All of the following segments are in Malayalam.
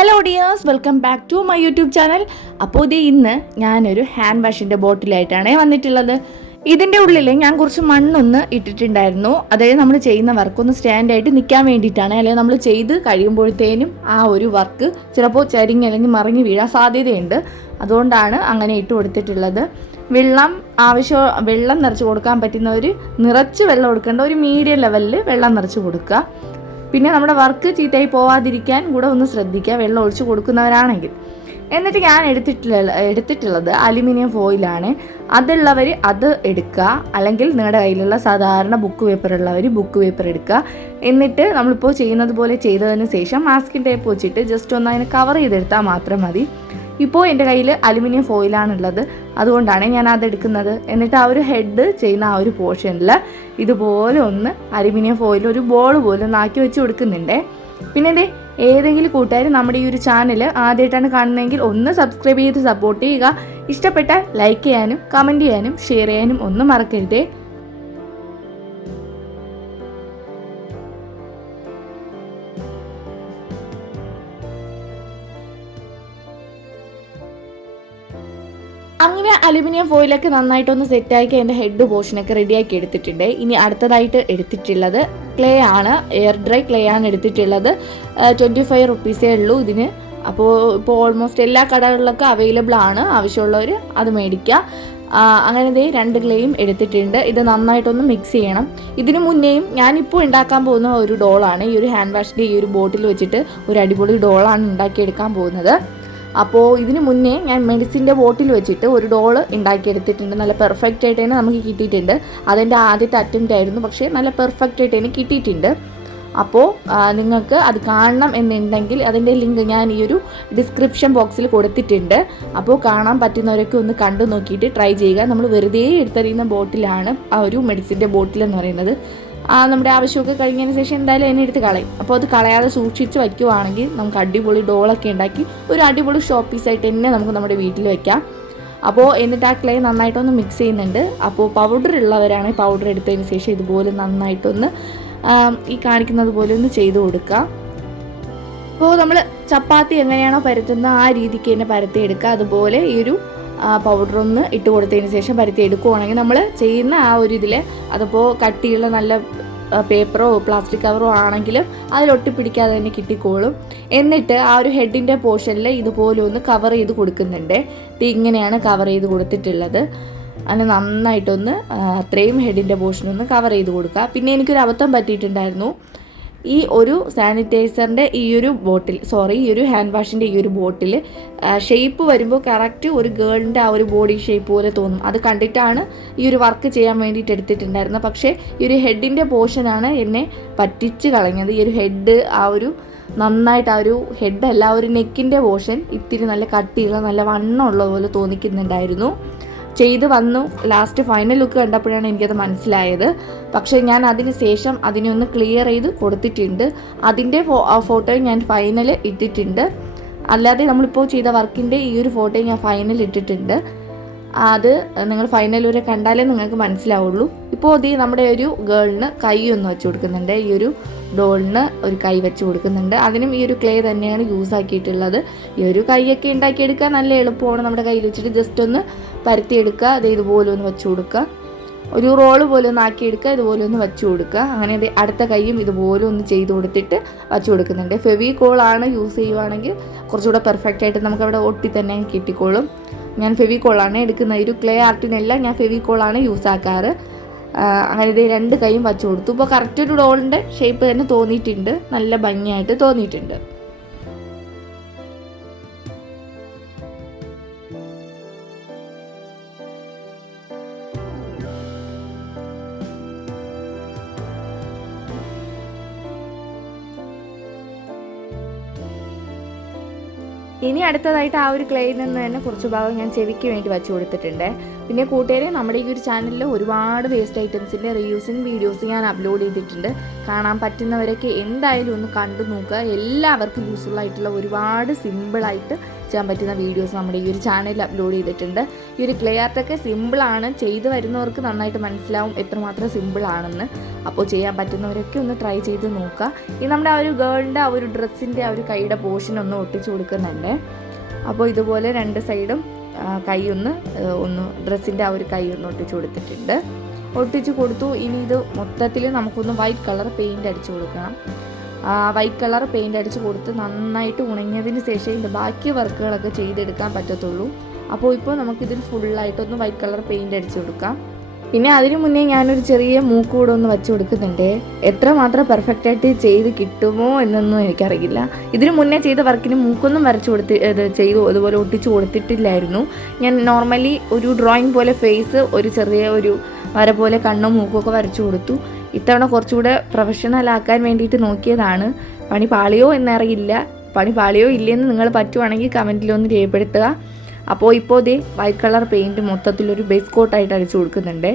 Hello dears, welcome back to my YouTube channel. അപ്പോൾ ഇന്ന് ഞാനൊരു ഹാൻഡ് വാഷിൻ്റെ ബോട്ടിലായിട്ടാണ് വന്നിട്ടുള്ളത്. ഇതിൻ്റെ ഉള്ളിൽ ഞാൻ കുറച്ച് മണ്ണൊന്ന് ഇട്ടിട്ടുണ്ടായിരുന്നു. അതായത് നമ്മൾ ചെയ്യുന്ന വർക്കൊന്ന് സ്റ്റാൻഡായിട്ട് നിൽക്കാൻ വേണ്ടിയിട്ടാണ്. അല്ലെങ്കിൽ നമ്മൾ ചെയ്ത് കഴിയുമ്പോഴത്തേനും ആ ഒരു വർക്ക് ചിലപ്പോൾ ചരിഞ്ഞ് അല്ലെങ്കിൽ മറിഞ്ഞ് വീഴാൻ സാധ്യതയുണ്ട്. അതുകൊണ്ടാണ് അങ്ങനെ ഇട്ട് കൊടുത്തിട്ടുള്ളത്. വെള്ളം നിറച്ച് കൊടുക്കാൻ പറ്റുന്ന നിറച്ച് വെള്ളം കൊടുക്കേണ്ട ഒരു മീഡിയം ലെവലിൽ വെള്ളം നിറച്ച് കൊടുക്കുക. പിന്നെ നമ്മുടെ വർക്ക് ചീത്തയായി പോവാതിരിക്കാൻ കൂടെ ഒന്ന് ശ്രദ്ധിക്കുക, വെള്ളം ഒഴിച്ച് കൊടുക്കുന്നവരാണെങ്കിൽ. എന്നിട്ട് ഞാൻ എടുത്തിട്ടുള്ളത് അലുമിനിയം ഫോയിലാണ്. അതുള്ളവർ അത് എടുക്കുക, അല്ലെങ്കിൽ നിങ്ങളുടെ കയ്യിലുള്ള സാധാരണ ബുക്ക് പേപ്പർ ഉള്ളവർ ബുക്ക് പേപ്പർ എടുക്കുക. എന്നിട്ട് നമ്മളിപ്പോൾ ചെയ്യുന്നത് പോലെ ചെയ്തതിന് ശേഷം മാസ്കിൻ ടേപ്പ് വെച്ചിട്ട് ജസ്റ്റ് ഒന്ന് അതിനെ കവർ ചെയ്തെടുത്താൽ മാത്രം മതി. ഇപ്പോൾ എൻ്റെ കയ്യിൽ അലുമിനിയം ഫോയിലാണുള്ളത്, അതുകൊണ്ടാണ് ഞാൻ അതെടുക്കുന്നത്. എന്നിട്ട് ആ ഒരു ഹെഡ് ചെയ്യുന്ന ആ ഒരു പോർഷനിൽ ഇതുപോലെ ഒന്ന് അലുമിനിയം ഫോയിൽ ഒരു ബോൾ പോലെ ഒന്ന് ആക്കി വെച്ച് കൊടുക്കുന്നുണ്ട്. പിന്നെ ഏതെങ്കിലും കൂട്ടുകാർ നമ്മുടെ ഈ ഒരു ചാനൽ ആദ്യമായിട്ടാണ് കാണുന്നതെങ്കിൽ ഒന്ന് സബ്സ്ക്രൈബ് ചെയ്ത് സപ്പോർട്ട് ചെയ്യുക. ഇഷ്ടപ്പെട്ടാൽ ലൈക്ക് ചെയ്യാനും കമൻറ്റ് ചെയ്യാനും ഷെയർ ചെയ്യാനും ഒന്നും മറക്കരുതേ. അങ്ങനെ അലുമിനിയം ഫോയിലൊക്കെ നന്നായിട്ടൊന്ന് സെറ്റാക്കി എൻ്റെ ഹെഡ് പോർഷനൊക്കെ റെഡിയാക്കി എടുത്തിട്ടുണ്ട്. ഇനി അടുത്തതായിട്ട് എടുത്തിട്ടുള്ളത് ക്ലേ ആണ്. എയർ ഡ്രൈ ക്ലേ ആണ് എടുത്തിട്ടുള്ളത്. 25 റുപ്പീസേ ഉള്ളൂ ഇതിന്. അപ്പോൾ ഓൾമോസ്റ്റ് എല്ലാ കടകളിലൊക്കെ അവൈലബിൾ ആണ്. ആവശ്യമുള്ളവർ അത് മേടിക്കുക. അങ്ങനെ 2 ക്ലേയും എടുത്തിട്ടുണ്ട്. ഇത് നന്നായിട്ടൊന്ന് മിക്സ് ചെയ്യണം. ഇതിനു മുന്നേയും ഞാനിപ്പോൾ ഉണ്ടാക്കാൻ പോകുന്ന ഒരു ഡോളാണ്. ഈ ഒരു ഹാൻഡ് വാഷിൻ്റെ ഈ ഒരു ബോട്ടിൽ വെച്ചിട്ട് ഒരു അടിപൊളി ഡോളാണ് ഉണ്ടാക്കിയെടുക്കാൻ പോകുന്നത്. അപ്പോൾ ഇതിന് മുന്നേ ഞാൻ മെഡിസിൻ്റെ ബോട്ടിൽ വെച്ചിട്ട് ഒരു ഡോള് ഉണ്ടാക്കിയെടുത്തിട്ടുണ്ട്. നല്ല പെർഫെക്റ്റ് ആയിട്ട് തന്നെ നമുക്ക് കിട്ടിയിട്ടുണ്ട്. അതെൻ്റെ ആദ്യത്തെ അറ്റംപ്റ്റ് ആയിരുന്നു, പക്ഷേ നല്ല പെർഫെക്റ്റ് ആയിട്ട് തന്നെ കിട്ടിയിട്ടുണ്ട്. അപ്പോൾ നിങ്ങൾക്ക് അത് കാണണം എന്നുണ്ടെങ്കിൽ അതിൻ്റെ ലിങ്ക് ഞാൻ ഈ ഒരു ഡിസ്ക്രിപ്ഷൻ ബോക്സിൽ കൊടുത്തിട്ടുണ്ട്. അപ്പോൾ കാണാൻ പറ്റുന്നവരൊക്കെ ഒന്ന് കണ്ടു നോക്കിയിട്ട് ട്രൈ ചെയ്യുക. നമ്മൾ വെറുതെ എടുത്തെറിയുന്ന ബോട്ടിലാണ് ആ ഒരു മെഡിസിൻ്റെ ബോട്ടിൽ എന്ന് പറയുന്നത്. നമ്മുടെ ആവശ്യമൊക്കെ കഴിഞ്ഞതിന് ശേഷം എന്തായാലും അതിനെ എടുത്ത് കളയും. അപ്പോൾ അത് കളയാതെ സൂക്ഷിച്ച് വയ്ക്കുവാണെങ്കിൽ നമുക്ക് അടിപൊളി ഡോളൊക്കെ ഉണ്ടാക്കി ഒരു അടിപൊളി ഷോ പീസായിട്ട് തന്നെ നമുക്ക് നമ്മുടെ വീട്ടിൽ വയ്ക്കാം. അപ്പോൾ എന്നിട്ട് ആ ക്ലേ നന്നായിട്ടൊന്ന് മിക്സ് ചെയ്യുന്നുണ്ട്. അപ്പോൾ പൗഡർ ഉള്ളവരാണെങ്കിൽ പൗഡർ എടുത്തതിന് ശേഷം ഇതുപോലെ നന്നായിട്ടൊന്ന് ഈ കാണിക്കുന്നത് പോലെ ഒന്ന് ചെയ്ത് കൊടുക്കുക. അപ്പോൾ നമ്മൾ ചപ്പാത്തി എങ്ങനെയാണോ പരത്തുന്നത് ആ രീതിക്ക് തന്നെ പരത്തിയെടുക്കുക. അതുപോലെ ഈ ഒരു പൗഡർ ഒന്ന് ഇട്ട് കൊടുത്തതിന് ശേഷം പരത്തി എടുക്കുവാണെങ്കിൽ നമ്മൾ ചെയ്യുന്ന ആ ഒരു ഇതിൽ അതിപ്പോൾ കട്ടിയുള്ള നല്ല പേപ്പറോ പ്ലാസ്റ്റിക് കവറോ ആണെങ്കിലും അതിലൊട്ടിപ്പിടിക്കാതെ തന്നെ കിട്ടിക്കോളും. എന്നിട്ട് ആ ഒരു ഹെഡിൻ്റെ പോർഷനിൽ ഇതുപോലെ ഒന്ന് കവർ ചെയ്ത് കൊടുക്കുന്നുണ്ട്. ഇങ്ങനെയാണ് കവർ ചെയ്ത് കൊടുത്തിട്ടുള്ളത്. അതിന് നന്നായിട്ടൊന്ന് അത്രയും ഹെഡിൻ്റെ പോർഷനൊന്ന് കവർ ചെയ്ത് കൊടുക്കുക. പിന്നെ എനിക്കൊരു അബദ്ധം പറ്റിയിട്ടുണ്ടായിരുന്നു. ഈ ഒരു സാനിറ്റൈസറിൻ്റെ ഈ ഒരു ഹാൻഡ് വാഷിൻ്റെ ഈ ഒരു ബോട്ടിൽ ഷേപ്പ് വരുമ്പോൾ കറക്റ്റ് ഒരു ഗേളിൻ്റെ ആ ഒരു ബോഡി ഷേപ്പ് പോലെ തോന്നും. അത് കണ്ടിട്ടാണ് ഈ ഒരു വർക്ക് ചെയ്യാൻ വേണ്ടിയിട്ട് എടുത്തിട്ടുണ്ടായിരുന്നത്. പക്ഷേ ഈ ഒരു ഹെഡിൻ്റെ പോർഷനാണ് എന്നെ പറ്റിച്ച് കളഞ്ഞത്. ഈ ഒരു ഹെഡ് നന്നായിട്ട് ആ ഒരു ഹെഡല്ല, ആ ഒരു നെക്കിൻ്റെ പോർഷൻ ഇത്തിരി നല്ല കട്ടിയുള്ള നല്ല വണ്ണമുള്ള പോലെ തോന്നിക്കുന്നുണ്ടായിരുന്നു. ചെയ്ത് വന്നു. ലാസ്റ്റ് ഫൈനൽ ലുക്ക് കണ്ടപ്പോഴാണ് എനിക്കത് മനസ്സിലായത്. പക്ഷേ ഞാൻ അതിന് ശേഷം അതിനെ ഒന്ന് ക്ലിയർ ചെയ്ത് കൊടുത്തിട്ടുണ്ട്. അതിൻ്റെ ഫോട്ടോയും ഞാൻ ഫൈനൽ ഇട്ടിട്ടുണ്ട്. അല്ലാതെ നമ്മളിപ്പോൾ ചെയ്ത വർക്കിൻ്റെ ഈ ഒരു ഫോട്ടോയും ഞാൻ ഫൈനൽ ഇട്ടിട്ടുണ്ട്. അത് നിങ്ങൾ ഫൈനൽ വരെ കണ്ടാലേ നിങ്ങൾക്ക് മനസ്സിലാവുള്ളൂ. ഇപ്പോൾ നമ്മുടെ ഒരു ഗേളിന് കൈ ഒന്ന് വെച്ച് കൊടുക്കുന്നുണ്ട്. ഈ ഒരു ഡോളിന് ഒരു കൈ വെച്ച് കൊടുക്കുന്നുണ്ട്. അതിനും ഈ ഒരു ക്ലേ തന്നെയാണ് യൂസ് ആക്കിയിട്ടുള്ളത്. ഈ ഒരു കൈയൊക്കെ ഉണ്ടാക്കിയെടുക്കാൻ നല്ല എളുപ്പമാണ്. നമ്മുടെ കയ്യിൽ വെച്ചിട്ട് ജസ്റ്റ് ഒന്ന് പരത്തിയെടുക്കുക. അത് ഇതുപോലെ ഒന്ന് വെച്ച് കൊടുക്കുക. ഒരു റോള് പോലെ ഒന്ന് ആക്കിയെടുക്കുക. ഇതുപോലെ ഒന്ന് വെച്ച് കൊടുക്കുക. അങ്ങനെ അടുത്ത കൈയും ഇതുപോലെ ഒന്ന് ചെയ്ത് കൊടുത്തിട്ട് വെച്ച് കൊടുക്കുന്നുണ്ട്. ഫെവിക്കോളാണ് യൂസ് ചെയ്യുവാണെങ്കിൽ കുറച്ചുകൂടെ പെർഫെക്റ്റ് ആയിട്ട് നമുക്കവിടെ ഒട്ടി തന്നെ കിട്ടിക്കോളും. ഞാൻ ഫെവിക്കോളാണ് എടുക്കുന്നത്. ഈ ഒരു ക്ലേ ആർട്ടിനെല്ലാം ഞാൻ ഫെവിക്കോളാണ് യൂസ് ആക്കാറ്. അങ്ങനെ 2 കൈയും വച്ച് കൊടുത്തു. ഇപ്പോൾ കറക്റ്റ് ഒരു ഡോളിൻ്റെ ഷേപ്പ് തന്നെ തോന്നിയിട്ടുണ്ട്. നല്ല ഭംഗിയായിട്ട് തോന്നിയിട്ടുണ്ട്. ഇനി അടുത്തതായിട്ട് ആ ഒരു ക്ലേയിൽ നിന്ന് തന്നെ കുറച്ച് ഭാഗം ഞാൻ ചെവിക്ക് വേണ്ടി വച്ച് കൊടുത്തിട്ടുണ്ട്. പിന്നെ കൂട്ടുകാരെ, നമ്മുടെ ഈ ഒരു ചാനലിൽ ഒരുപാട് വേസ്റ്റ് ഐറ്റംസിൻ്റെ റീയൂസിങ് വീഡിയോസ് ഞാൻ അപ്ലോഡ് ചെയ്തിട്ടുണ്ട്. കാണാൻ പറ്റുന്നവരൊക്കെ എന്തായാലും ഒന്ന് കണ്ടു നോക്കുക. എല്ലാവർക്കും യൂസ്ഫുൾ ആയിട്ടുള്ള ഒരുപാട് സിമ്പിളായിട്ട് ചെയ്യാൻ പറ്റുന്ന വീഡിയോസ് നമ്മുടെ ഈ ഒരു ചാനലിൽ അപ്ലോഡ് ചെയ്തിട്ടുണ്ട്. ഈ ഒരു ക്ലേ ആർട്ടൊക്കെ സിമ്പിളാണ്, ചെയ്ത് വരുന്നവർക്ക് നന്നായിട്ട് മനസ്സിലാവും എത്രമാത്രം സിമ്പിളാണെന്ന്. അപ്പോൾ ചെയ്യാൻ പറ്റുന്നവരൊക്കെ ഒന്ന് ട്രൈ ചെയ്ത് നോക്കുക. ഈ നമ്മുടെ ആ ഒരു ഗേളിൻ്റെ ആ ഒരു ഡ്രസ്സിൻ്റെ ആ ഒരു കൈയുടെ പോർഷൻ ഒന്ന് ഒട്ടിച്ച് കൊടുക്കുന്നുണ്ട്. അപ്പോൾ ഇതുപോലെ രണ്ട് സൈഡും കൈ ഒന്ന് ഡ്രസ്സിൻ്റെ ആ ഒരു കൈ ഒന്ന് ഒട്ടിച്ച് കൊടുത്തിട്ടുണ്ട്. ഒട്ടിച്ച് കൊടുത്തു. ഇനി ഇത് മൊത്തത്തിൽ നമുക്കൊന്ന് വൈറ്റ് കളർ പെയിൻ്റ് അടിച്ച് കൊടുക്കണം. വൈറ്റ് കളർ പെയിൻ്റ് അടിച്ച് കൊടുത്ത് നന്നായിട്ട് ഉണങ്ങിയതിന് ശേഷം ഇതിൻ്റെ ബാക്കി വർക്കുകളൊക്കെ ചെയ്തെടുക്കാൻ പറ്റത്തുള്ളൂ. അപ്പോൾ ഇപ്പോൾ നമുക്കിതിൽ ഫുള്ളായിട്ടൊന്ന് വൈറ്റ് കളർ പെയിൻ്റ് അടിച്ച് കൊടുക്കാം. പിന്നെ അതിനു മുന്നേ ഞാനൊരു ചെറിയ മൂക്ക് കൂടെ ഒന്ന് വെച്ച് കൊടുക്കുന്നുണ്ട്. എത്രമാത്രം പെർഫെക്റ്റായിട്ട് ചെയ്ത് കിട്ടുമോ എന്നൊന്നും എനിക്കറിയില്ല. ഇതിനു മുന്നേ ചെയ്ത വർക്കിന് മൂക്കൊന്നും ചെയ്തു അതുപോലെ ഒട്ടിച്ച് കൊടുത്തിട്ടില്ലായിരുന്നു. ഞാൻ നോർമലി ഒരു ഡ്രോയിങ് പോലെ ഫേസ് ഒരു ചെറിയ ഒരു വര പോലെ കണ്ണും മൂക്കൊക്കെ വരച്ചു കൊടുത്തു. ഇത്തവണ കുറച്ചുകൂടെ പ്രൊഫഷണൽ ആക്കാൻ വേണ്ടിയിട്ട് നോക്കിയതാണ്. പണി പാളിയോ എന്നറിയില്ല. പണി പാളിയോ ഇല്ലയെന്ന് നിങ്ങൾ പറ്റുവാണെങ്കിൽ കമൻറ്റിലൊന്ന് രേഖപ്പെടുത്തുക. അപ്പോൾ ഇപ്പോൾ ദേ വൈറ്റ് കളർ പെയിൻറ്റ് മൊത്തത്തിലൊരു ബേസ് കോട്ടായിട്ട് അടിച്ചു കൊടുക്കുന്നുണ്ട്.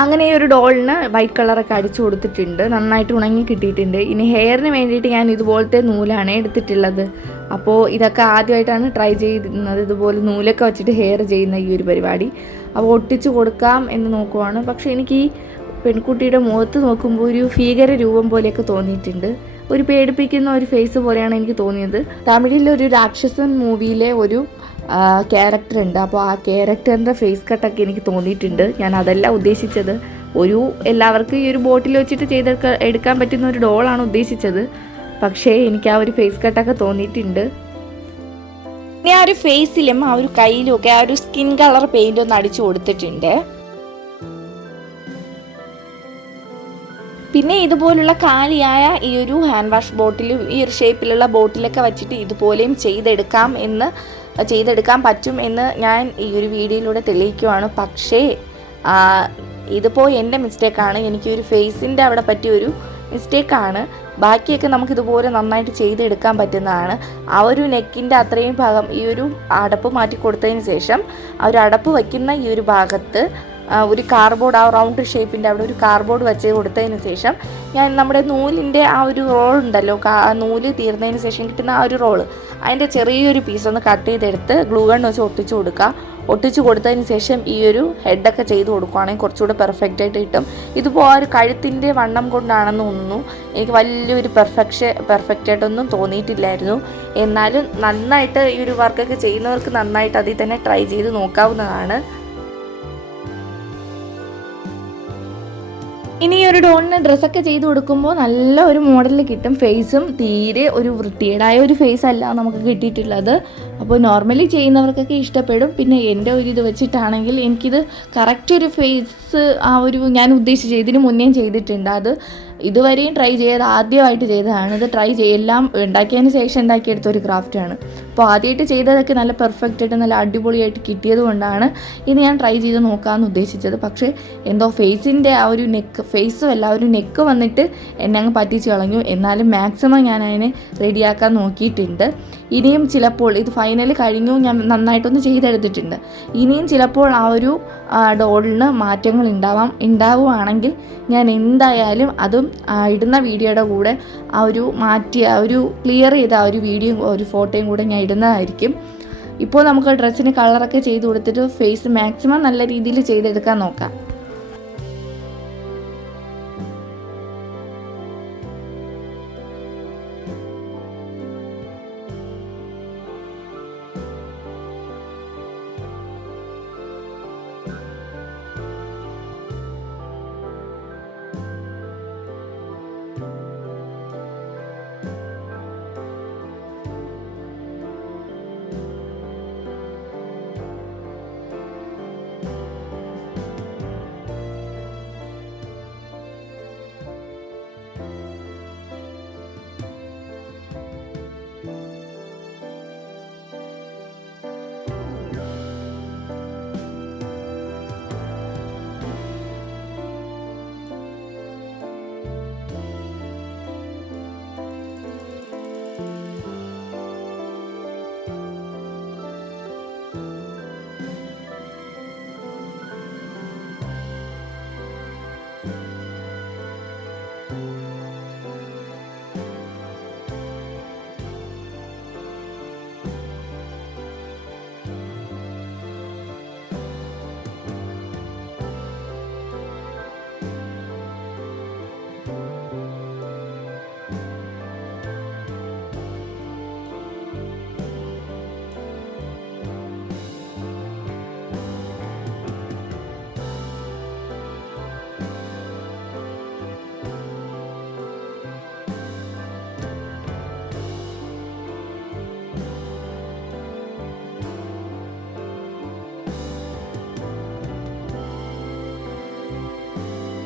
അങ്ങനെ ഈ ഒരു ഡോളിന് വൈറ്റ് കളറൊക്കെ അടിച്ചു കൊടുത്തിട്ടുണ്ട്. നന്നായിട്ട് ഉണങ്ങി കിട്ടിയിട്ടുണ്ട്. ഇനി ഹെയറിന് വേണ്ടിയിട്ട് ഞാൻ ഇതുപോലത്തെ നൂലാണ് എടുത്തിട്ടുള്ളത്. അപ്പോൾ ഇതൊക്കെ ആദ്യമായിട്ടാണ് ട്രൈ ചെയ്യുന്നത്, ഇതുപോലെ നൂലൊക്കെ വെച്ചിട്ട് ഹെയർ ചെയ്യുന്ന ഈ ഒരു പരിപാടി. അപ്പോൾ ഒട്ടിച്ച് കൊടുക്കാം എന്ന് നോക്കുവാണ്. പക്ഷേ എനിക്ക് ഈ പെൺകുട്ടിയുടെ മുഖത്ത് നോക്കുമ്പോൾ ഒരു ഭീകര രൂപം പോലെയൊക്കെ തോന്നിയിട്ടുണ്ട്. ഒരു പേടിപ്പിക്കുന്ന ഒരു ഫേസ് പോലെയാണ് എനിക്ക് തോന്നിയത്. തമിഴിലെ ഒരു രാക്ഷസൻ മൂവിയിലെ ഒരു ക്യാരക്ടർ ഉണ്ട്. അപ്പോൾ ആ ക്യാരക്ടറിൻ്റെ ഫേസ് കട്ടൊക്കെ എനിക്ക് തോന്നിയിട്ടുണ്ട്. ഞാൻ അതല്ല ഉദ്ദേശിച്ചത്. എല്ലാവർക്കും ഈ ഒരു ബോട്ടിൽ വെച്ചിട്ട് എടുക്കാൻ പറ്റുന്ന ഒരു ഡോളാണ് ഉദ്ദേശിച്ചത്. പക്ഷേ എനിക്ക് ആ ഒരു ഫേസ് കട്ടൊക്കെ തോന്നിയിട്ടുണ്ട്. ഇനി ആ ഒരു ഫേസിലും ആ ഒരു കയ്യിലും ഒക്കെ ആ ഒരു സ്കിൻ കളർ പെയിൻ്റ് ഒന്ന് അടിച്ചു കൊടുത്തിട്ടുണ്ട്. പിന്നെ ഇതുപോലുള്ള കാലിയായ ഈ ഒരു ഹാൻഡ് വാഷ് ബോട്ടിൽ, ഈ ഒരു ഷേപ്പിലുള്ള ബോട്ടിലൊക്കെ വെച്ചിട്ട് ഇതുപോലെയും ചെയ്തെടുക്കാൻ പറ്റും എന്ന് ഞാൻ ഈ ഒരു വീഡിയോയിലൂടെ തെളിയിക്കുവാണ്. പക്ഷേ ഇതിപ്പോൾ എൻ്റെ മിസ്റ്റേക്കാണ്. എനിക്കൊരു ഫേസിൻ്റെ അവിടെ പറ്റിയൊരു മിസ്റ്റേക്കാണ്. ബാക്കിയൊക്കെ നമുക്കിതുപോലെ നന്നായിട്ട് ചെയ്തെടുക്കാൻ പറ്റുന്നതാണ്. ആ ഒരു നെക്കിൻ്റെ അത്രയും ഭാഗം ഈ ഒരു അടപ്പ് മാറ്റി കൊടുത്തതിന് ശേഷം ആ ഒരു അടപ്പ് വയ്ക്കുന്ന ഈ ഒരു ഭാഗത്ത് ഒരു കാർഡ്ബോർഡ്, ആ റൗണ്ട് ഷേപ്പിൻ്റെ അവിടെ ഒരു കാർഡ്ബോർഡ് വെച്ച് കൊടുത്തതിന് ശേഷം ഞാൻ നമ്മുടെ നൂലിൻ്റെ ആ ഒരു റോൾ ഉണ്ടല്ലോ, നൂല് തീർന്നതിന് ശേഷം കിട്ടുന്ന ആ ഒരു റോള്, അതിൻ്റെ ചെറിയൊരു പീസ് ഒന്ന് കട്ട് ചെയ്തെടുത്ത് ഗ്ലൂ ഗൺ വെച്ച് ഒട്ടിച്ച് കൊടുക്കുക. ഒട്ടിച്ച് കൊടുത്തതിന് ശേഷം ഈ ഒരു ഹെഡൊക്കെ ചെയ്ത് കൊടുക്കുകയാണെങ്കിൽ കുറച്ചുകൂടെ പെർഫെക്റ്റായിട്ട് കിട്ടും. ഇതിപ്പോൾ ആ ഒരു കഴുത്തിൻ്റെ വണ്ണം കൊണ്ടാണെന്ന് തോന്നുന്നു. എനിക്ക് വലിയൊരു പെർഫെക്റ്റായിട്ടൊന്നും തോന്നിയിട്ടില്ലായിരുന്നു. എന്നാലും നന്നായിട്ട് ഈ ഒരു വർക്കൊക്കെ ചെയ്യുന്നവർക്ക് നന്നായിട്ട് അതിൽ തന്നെ ട്രൈ ചെയ്ത് നോക്കാവുന്നതാണ്. ഇനി ഈ ഒരു ഡോളിന് ഡ്രസ്സൊക്കെ ചെയ്ത് കൊടുക്കുമ്പോൾ നല്ല ഒരു മോഡലിൽ കിട്ടും. ഫേസും തീരെ ഒരു വൃത്തികേടായ ഒരു ഫേസ് അല്ല നമുക്ക് കിട്ടിയിട്ടുള്ളത്. അപ്പോൾ നോർമലി ചെയ്യുന്നവർക്കൊക്കെ ഇഷ്ടപ്പെടും. പിന്നെ എൻ്റെ ഒരു ഇത് വെച്ചിട്ടാണെങ്കിൽ എനിക്കിത് കറക്റ്റ് ഒരു ഫേസ് ആ ഒരു ഞാൻ ഉദ്ദേശിച്ച ഇതിന് മുന്നേ ചെയ്തിട്ടുണ്ട്. അത് ഇതുവരെയും ട്രൈ ചെയ്ത് ആദ്യമായിട്ട് ചെയ്തതാണ്. ഇത് എല്ലാം ഉണ്ടാക്കിയതിന് ശേഷം ഉണ്ടാക്കിയെടുത്ത ഒരു ക്രാഫ്റ്റാണ്. അപ്പോൾ ആദ്യമായിട്ട് ചെയ്തതൊക്കെ നല്ല പെർഫെക്റ്റായിട്ട് നല്ല അടിപൊളിയായിട്ട് കിട്ടിയത് കൊണ്ടാണ് ഇത് ഞാൻ ട്രൈ ചെയ്ത് നോക്കാമെന്ന് ഉദ്ദേശിച്ചത്. പക്ഷേ എന്തോ ഫേസിൻ്റെ ആ ഒരു ഫേസും അല്ല, ഒരു നെക്ക് വന്നിട്ട് എന്നെ അങ്ങ് പറ്റിച്ച് കളഞ്ഞു. എന്നാലും മാക്സിമം ഞാൻ അതിനെ റെഡിയാക്കാൻ നോക്കിയിട്ടുണ്ട്. ഇനിയും ചിലപ്പോൾ ഇത് ഫൈനൽ കഴിഞ്ഞു, ഞാൻ നന്നായിട്ടൊന്ന് ചെയ്തെടുത്തിട്ടുണ്ട്. ഇനിയും ചിലപ്പോൾ ആ ഒരു ഡോളിന് മാറ്റങ്ങൾ ഉണ്ടാവുകയാണെങ്കിൽ ഞാൻ എന്തായാലും അതും ഇടുന്ന വീഡിയോയുടെ കൂടെ ആ ഒരു ക്ലിയർ ചെയ്ത ആ ഒരു വീഡിയോയും ഒരു ഫോട്ടോയും കൂടെ ഞാൻ ഇടുന്നതായിരിക്കും. ഇപ്പോൾ നമുക്ക് ഡ്രസ്സിന് കളറൊക്കെ ചെയ്ത് കൊടുത്തിട്ട് ഫേസ് മാക്സിമം നല്ല രീതിയിൽ ചെയ്തെടുക്കാൻ നോക്കാം.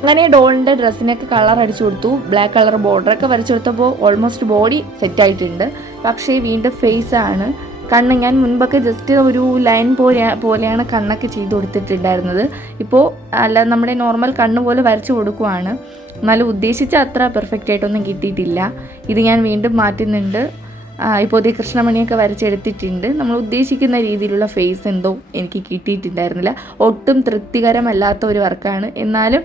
അങ്ങനെ ഡോളിൻ്റെ ഡ്രസ്സിനൊക്കെ കളർ അടിച്ചു കൊടുത്തു. ബ്ലാക്ക് കളർ ബോർഡറൊക്കെ വരച്ചു കൊടുത്തപ്പോൾ ഓൾമോസ്റ്റ് ബോഡി സെറ്റായിട്ടുണ്ട്. പക്ഷേ വീണ്ടും ഫേസാണ്. കണ്ണ് ഞാൻ മുൻപൊക്കെ ജസ്റ്റ് ഒരു ലൈൻ പോലെയാണ് കണ്ണൊക്കെ ചെയ്ത് കൊടുത്തിട്ടുണ്ടായിരുന്നത്. ഇപ്പോൾ അല്ല നമ്മുടെ നോർമൽ കണ്ണ് പോലെ വരച്ചു കൊടുക്കുവാണ്. എന്നാലും ഉദ്ദേശിച്ച അത്ര പെർഫെക്റ്റ് ആയിട്ടൊന്നും കിട്ടിയിട്ടില്ല. ഇത് ഞാൻ വീണ്ടും മാറ്റുന്നുണ്ട്. ഇപ്പോൾ ഇതേ കൃഷ്ണമണിയൊക്കെ വരച്ചെടുത്തിട്ടുണ്ട്. നമ്മൾ ഉദ്ദേശിക്കുന്ന രീതിയിലുള്ള ഫേസ് എന്തോ എനിക്ക് കിട്ടിയിട്ടുണ്ടായിരുന്നില്ല. ഒട്ടും തൃപ്തികരമല്ലാത്ത ഒരു വർക്കാണ്. എന്നാലും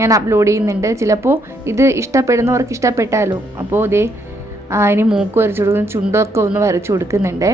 ഞാൻ അപ്ലോഡ് ചെയ്യുന്നുണ്ട്. ചിലപ്പോൾ ഇത് ഇഷ്ടപ്പെടുന്നവർക്ക് ഇഷ്ടപ്പെട്ടാലോ. അപ്പോൾ ഇതേ ഇനി മൂക്ക് വരച്ചു കൊടുക്കും, ചുണ്ടൊക്കെ ഒന്ന് വരച്ചു കൊടുക്കുന്നുണ്ട്.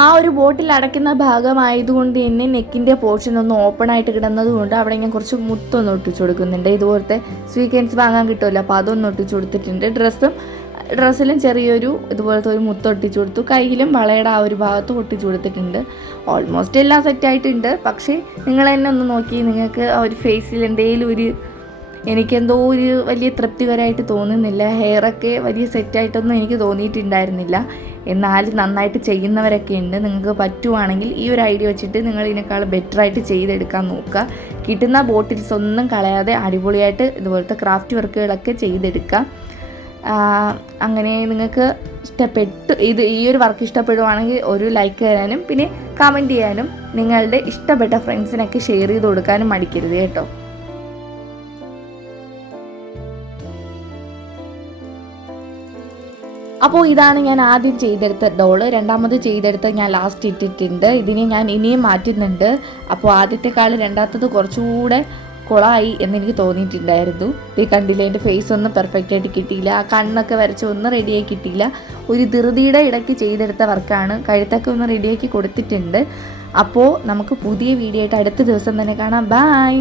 ആ ഒരു ബോട്ടിൽ അടയ്ക്കുന്ന ഭാഗമായതുകൊണ്ട് തന്നെ നെക്കിൻ്റെ പോർഷൻ ഒന്ന് ഓപ്പൺ ആയിട്ട് കിടന്നത് കൊണ്ട് അവിടെ ഞാൻ കുറച്ച് മുത്തൊന്ന് ഒട്ടിച്ചു കൊടുക്കുന്നുണ്ട്. ഇതുപോലത്തെ സ്വീക്കൻസ് വാങ്ങാൻ കിട്ടുമല്ലോ, അപ്പോൾ അതൊന്ന് ഒട്ടിച്ചു കൊടുത്തിട്ടുണ്ട്. ഡ്രസ്സിലും ചെറിയൊരു ഇതുപോലത്തെ ഒരു മുത്ത് ഒട്ടിച്ചു കൊടുത്തു. കയ്യിലും വളയുടെ ആ ഒരു ഭാഗത്ത് ഒട്ടിച്ചു കൊടുത്തിട്ടുണ്ട്. ഓൾമോസ്റ്റ് എല്ലാം സെറ്റായിട്ടുണ്ട്. പക്ഷേ നിങ്ങൾ തന്നെ ഒന്ന് നോക്കി, നിങ്ങൾക്ക് ആ ഒരു ഫേസിൽ എന്തെങ്കിലും എനിക്കെന്തോ ഒരു വലിയ തൃപ്തികരമായിട്ട് തോന്നുന്നില്ല. ഹെയറൊക്കെ വലിയ സെറ്റായിട്ടൊന്നും എനിക്ക് തോന്നിയിട്ടുണ്ടായിരുന്നില്ല. എന്നാലും നന്നായിട്ട് ചെയ്യുന്നവരൊക്കെ ഉണ്ട്. നിങ്ങൾക്ക് പറ്റുവാണെങ്കിൽ ഈ ഒരു ഐഡിയ വെച്ചിട്ട് നിങ്ങൾ ഇതിനേക്കാൾ ബെറ്ററായിട്ട് ചെയ്തെടുക്കാൻ നോക്കുക. കിട്ടുന്ന ബോട്ടിൽസ് ഒന്നും കളയാതെ അടിപൊളിയായിട്ട് ഇതുപോലത്തെ ക്രാഫ്റ്റ് വർക്കുകളൊക്കെ ചെയ്തെടുക്കുക. അങ്ങനെ നിങ്ങൾക്ക് ഈ ഒരു വർക്ക് ഇഷ്ടപ്പെടുവാണെങ്കിൽ ഒരു ലൈക്ക് തരാനും പിന്നെ കമൻറ്റ് ചെയ്യാനും നിങ്ങളുടെ ഇഷ്ടപ്പെട്ട ഫ്രണ്ട്സിനൊക്കെ ഷെയർ ചെയ്ത് കൊടുക്കാനും മടിക്കരുത് കേട്ടോ. അപ്പോൾ ഇതാണ് ഞാൻ ആദ്യം ചെയ്തെടുത്ത ഡോള്. രണ്ടാമത് ചെയ്തെടുത്ത് ഞാൻ ലാസ്റ്റ് ഇട്ടിട്ടുണ്ട്. ഇതിനെ ഞാൻ ഇനിയും മാറ്റുന്നുണ്ട്. അപ്പോൾ ആദ്യത്തെക്കാൾ രണ്ടാമത്തത് കുറച്ചുകൂടെ കുളമായി എന്നെനിക്ക് തോന്നിയിട്ടുണ്ടായിരുന്നു. ഈ കണ്ടില്ല, എൻ്റെ ഫേസ് ഒന്നും പെർഫെക്റ്റ് ആയിട്ട് കിട്ടിയില്ല. ആ കണ്ണൊക്കെ വരച്ച് ഒന്നും റെഡിയായി കിട്ടിയില്ല. ഒരു ധൃതിയുടെ ഇടയ്ക്ക് ചെയ്തെടുത്ത വർക്കാണ്. കഴുത്തൊക്കെ ഒന്ന് റെഡിയാക്കി കൊടുത്തിട്ടുണ്ട്. അപ്പോൾ നമുക്ക് പുതിയ വീഡിയോ ആയിട്ട് അടുത്ത ദിവസം തന്നെ കാണാം. ബൈ.